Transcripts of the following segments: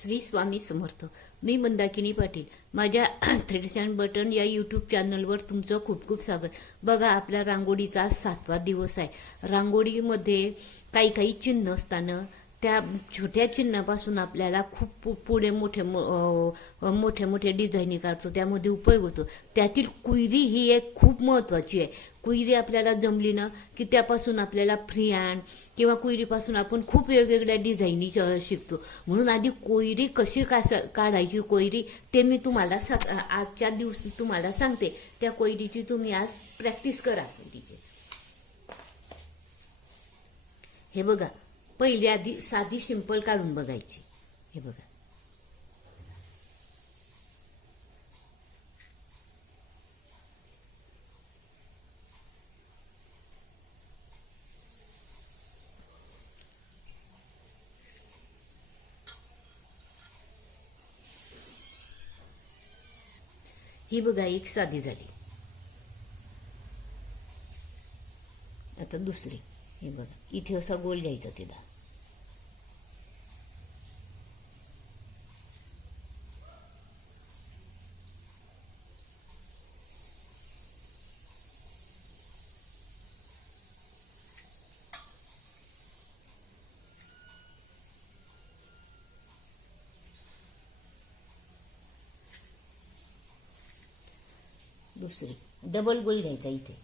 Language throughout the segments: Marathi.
श्री स्वामी समर्थ. मी मंदाकिनी पाटील. माझ्या थ्रेड्स अँड बटन या यूट्यूब चॅनलवर तुमचं खूप खूप स्वागत. बघा, आपल्या रांगोळीचा 7वा दिवस आहे. रांगोळीमध्ये काही काही चिन्ह असताना त्या छोट्या चिन्हापासून आपल्याला खूप पुढे मोठे मोठे डिझाईनी काढतो, त्यामध्ये उपयोग होतो. त्यातील कुयरी ही एक खूप महत्त्वाची आहे. कुयरी आपल्याला जमली ना की त्यापासून आपल्याला फ्री हँड किंवा कुयरीपासून आपण खूप वेगवेगळ्या डिझाईनी शिकतो. म्हणून आधी कोयरी कशी काढायची कोयरी ते मी तुम्हाला आजच्या दिवशी तुम्हाला सांगते. त्या कोयरीची तुम्ही आज प्रॅक्टिस करा. हे बघा, पहिली आधी साधी सिंपल काढून बघायची. हे बघा, ही बघा एक साधी झाली. आता दुसरी. हे बघा, इथे असा गोल घ्यायचा तिला. दुसरी डबल गोल घ्यायचा इथे.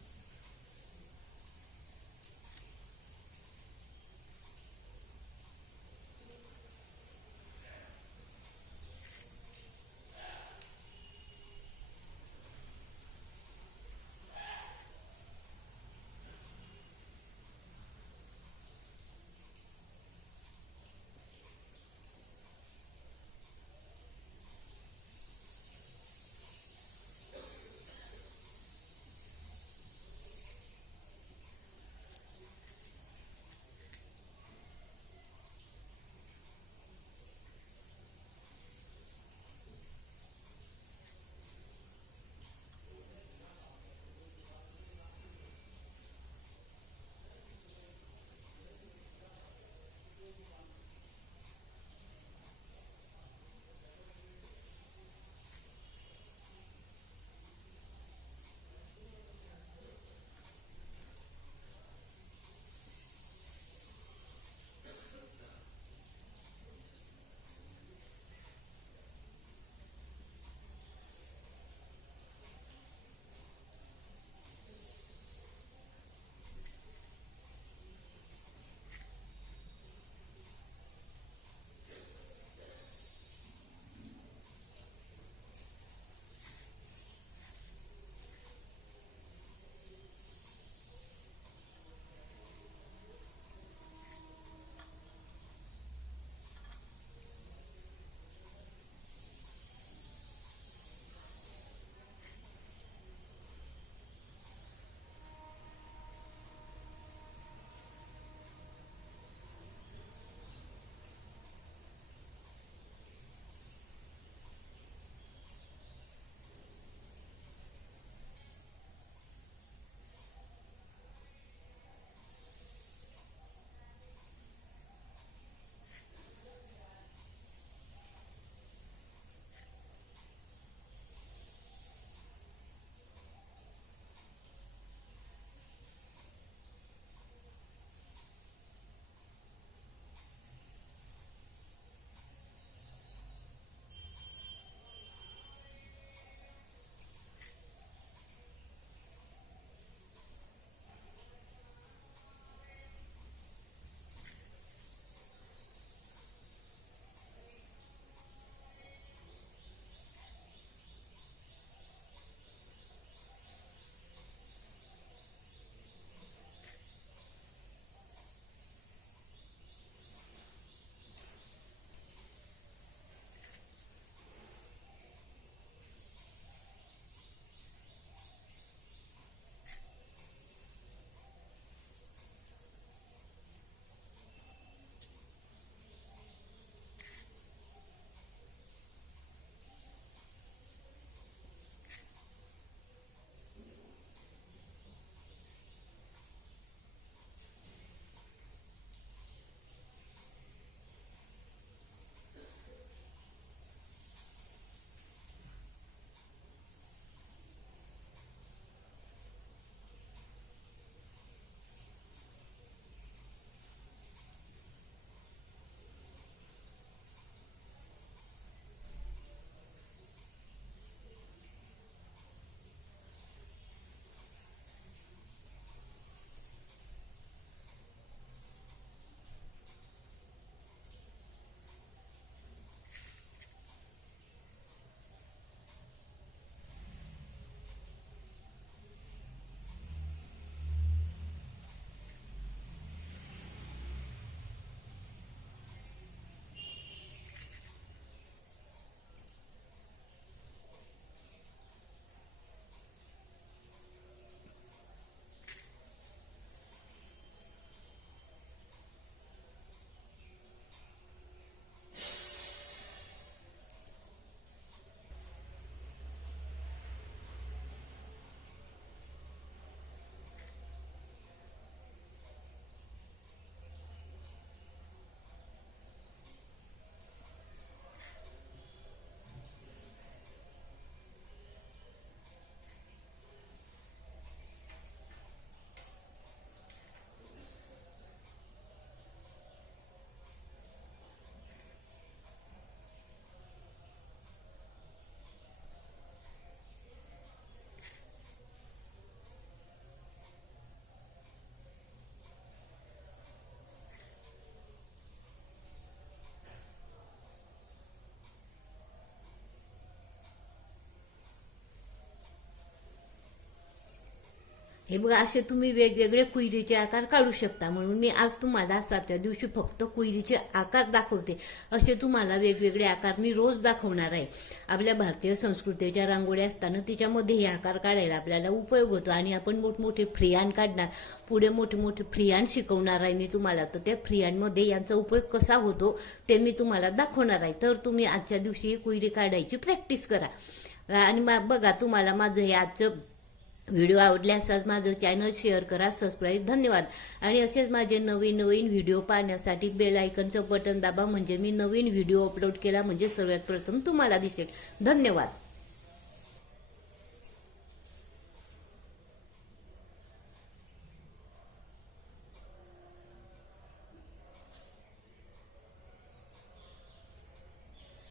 हे बघा, असे तुम्ही वेगवेगळे कुयरीचे आकार काढू शकता. म्हणून मी आज तुम्हाला 7व्या दिवशी फक्त कुयरीचे आकार दाखवते. असे तुम्हाला वेगवेगळे आकार मी रोज दाखवणार आहे. आपल्या भारतीय संस्कृतीच्या रांगोळ्या असताना तिच्यामध्ये हे आकार काढायला आपल्याला उपयोग होतो. आणि आपण मोठमोठे फ्रियान काढणार, पुढे मोठे मोठे फ्रियान शिकवणार आहे मी तुम्हाला. तर त्या फ्रियांमध्ये यांचा उपयोग कसा होतो ते मी तुम्हाला दाखवणार आहे. तर तुम्ही आजच्या दिवशी कुयरी काढायची प्रॅक्टिस करा. आणि बघा, तुम्हाला माझं हे आजचं व्हिडिओ आवडले असल्यास माझं चॅनल शेअर करा, सबस्क्राईब. धन्यवाद. आणि असेच माझे नवीन नवीन व्हिडिओ पाहण्यासाठी बेल आयकनचं बटन दाबा, म्हणजे मी नवीन व्हिडिओ अपलोड केला म्हणजे सर्वात प्रथम तुम्हाला दिसेल. धन्यवाद.